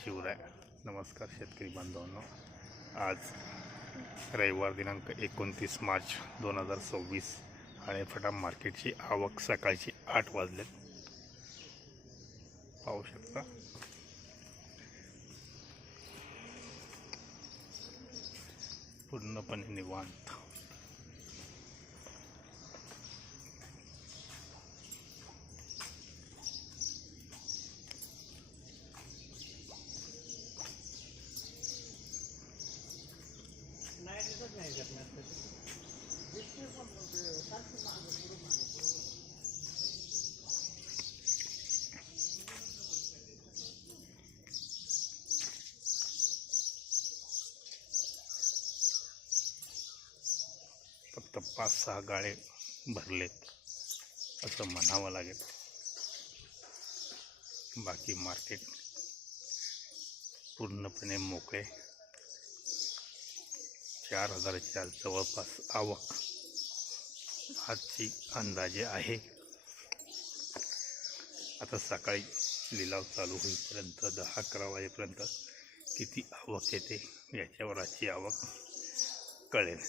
शिवराय. नमस्कार शेतकरी बांधवांनो. आज रविवार दिनांक 29 मार्च 2026 आणि फटा मार्केटची आवक सकाळची 8 वाजले. पाहू शकता पूर्णपणे निवांत. फक्त 5-6 गाळे भरलेत असं म्हणावं लागेल. बाकी मार्केट पूर्णपणे मोकळे. 4000च्या जवळपास आवक आजची अंदाजे आहे. आता सकाळी लिलाव चालू होईपर्यंत 10-11 वाजेपर्यंत किती आवक येते याच्यावर आजची आवक कळेल.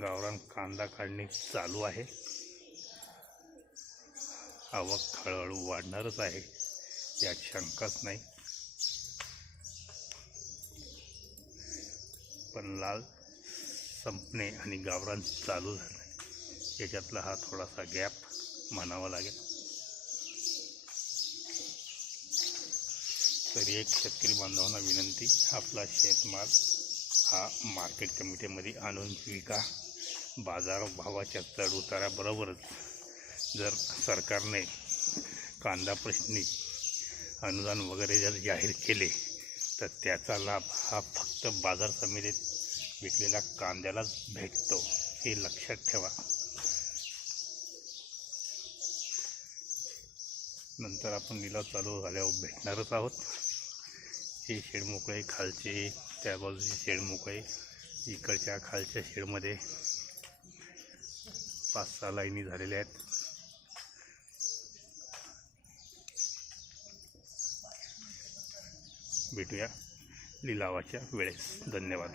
गावरान कांदा काढणी चालू आहे. आवक हळूहळू वाढणारच आहे यात शंकाच नाही. पण लाल संपणे आणि गावरान चालू झालं याच्यातला हा थोडासा गॅप म्हणावा लागेल. तरी एक शेतकरी बांधवांना विनंती, आपला शेतमाल हा मार्केट कमिटीमध्ये आणून विका. बाजार भावाच्या चढ उताराबरोबरच जर सरकारने कांदा प्रश्नी अनुदान वगैरे जर जाहीर केले तर त्याचा लाभ हा फक्त बाजार समितीत विकलेल्या कांद्यालाच भेटतो, हे लक्षात ठेवा. नंतर आपण लिलाव चालू झाल्यावर भेटणारच आहोत. हे शेड मोकळे, खालचे त्या बाजूचे शेड मोकळे, इकडच्या खालच्या शेडमध्ये 5-6 लाईनी झालेल्या आहेत. भेटूया लिलावाच्या वेळेस. धन्यवाद.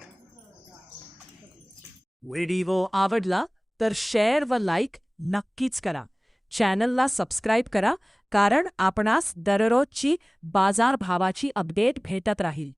व्हिडिओ आवडला तर शेअर व लाईक नक्कीच करा. चॅनलला सबस्क्राईब करा, कारण आपणास दररोजची बाजारभावाची अपडेट भेटत राहील.